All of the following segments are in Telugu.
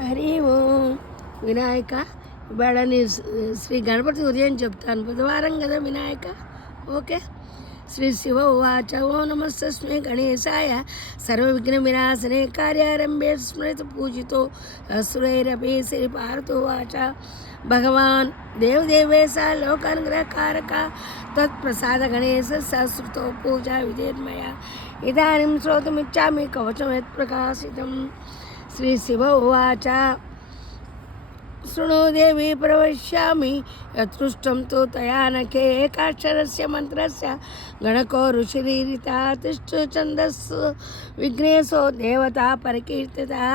హరి ఓం వినాయక. ఇవాళ నీ శ్రీ గణపతి ఉదయం చెప్తాను, బుధవారం కదా వినాయక. ఓకే. శ్రీ శివ ఉవాచ ఓ నమస్తస్మై గణేశాయ సర్వవిఘ్న వినాశనే కార్యారంభే స్మృతి పూజితో అసురైరపి శ్రీ పార్థోవాచ భగవాన్ దేవదేవేశ లోకానుగ్రహకారక తత్ప్రసాద గణేశ సహస్రతో పూజా విధిర్మయ ఇదాनीं శ్రోతుమిచ్చామి కవచం యత్ప్రకాశితం. శ్రీ శివ ఉవాచ శృణు దేవి ప్రవక్ష్యామి యత్పృష్టం తు తయా నఖే ఏకాక్షరస్య మంత్రస్య గణకో ఋషిరీరిత తిష్ఠు ఛందస్సు విఘ్నేశో దేవతా పరికీర్తితః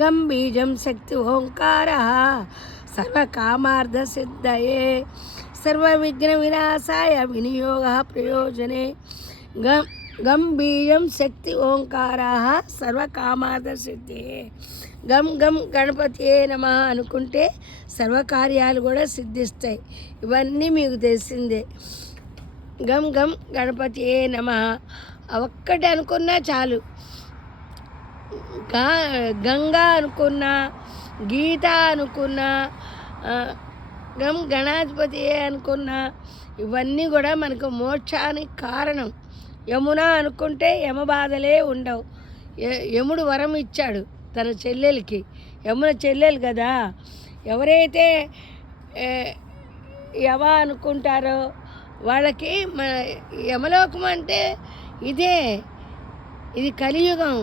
గం బీజం శక్తి ఓంకారః సర్వకామార్థసిద్ధయే సర్వవిఘ్న వినాశాయ వినియోగः ప్రయోజనే. గం బీజం శక్తి ఓంకారః సర్వకామార్థసిద్ధయే. గం గం గణపతియే నమః అనుకుంటే సర్వకార్యాలు కూడా సిద్ధిస్తాయి. ఇవన్నీ మీకు తెలిసిందే. గం గం గణపతియే నమః ఒక్కటి అనుకున్నా చాలు. గంగా అనుకున్నా, గీత అనుకున్నా, గం గణాధిపతియే అనుకున్నా ఇవన్నీ కూడా మనకు మోక్షానికి కారణం. యమున అనుకుంటే యమబాధలే ఉండవు. యముడు వరం ఇచ్చాడు తన చెల్లెలకి. యమున చెల్లెలు కదా. ఎవరైతే యమ అనుకుంటారో వాళ్ళకి యమలోకం అంటే ఇది కలియుగం.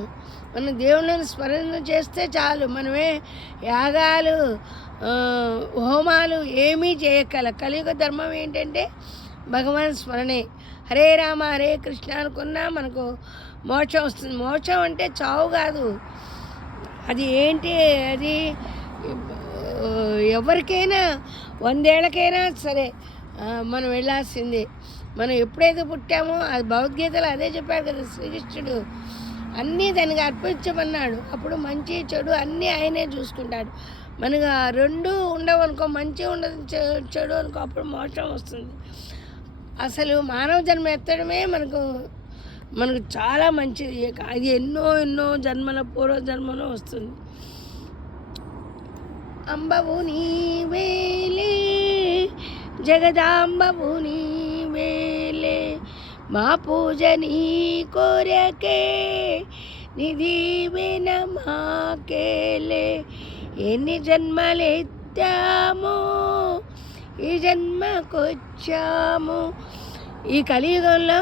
మనం దేవుళ్ళని స్మరణ చేస్తే చాలు. మనమే యాగాలు హోమాలు ఏమీ చేయగల. కలియుగ ధర్మం ఏంటంటే భగవాన్ స్మరణే. హరే రామ హరే కృష్ణ అనుకున్నా మనకు మోక్షం వస్తుంది. మోక్షం అంటే చావు కాదు. అది ఏంటి, అది ఎవరికైనా 100 ఏళ్ళకైనా సరే మనం వెళ్ళాల్సిందే. మనం ఎప్పుడైతే పుట్టామో అది భగవద్గీతలో అదే చెప్పాడు కదా శ్రీకృష్ణుడు. అన్నీ దానికి అర్పించమన్నాడు. అప్పుడు మంచి చెడు అన్నీ ఆయనే చూసుకుంటాడు. మనకు ఆ రెండు ఉండవు అనుకో, మంచి ఉండదు చెడు అనుకో, అప్పుడు మోక్షం వస్తుంది. అసలు మానవ జన్మ ఎత్తడమే మనకు చాలా మంచిది. అది ఎన్నో జన్మల పూర్వజన్మలో వస్తుంది. అంబవు నీవేలే జగదాంబవు నీవేలే మా పూజ నీ కోరకే నిధివేన మాకేలే. ఎన్ని జన్మలెత్తామో ఈ జన్మకొచ్చాము. ఈ కలియుగంలో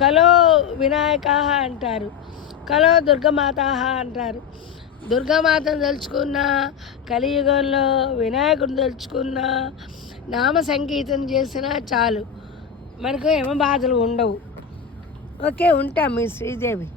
కలో వినాయక అంటారు, కలో దుర్గమాత అంటారు. దుర్గామాతను తలుచుకున్న, కలియుగంలో వినాయకుడిని తలుచుకున్న, నామ సంకీర్తన చేసినా చాలు, మనకు యమ బాధలు ఉండవు. ఓకే, ఉంటాం. మీ శ్రీదేవి.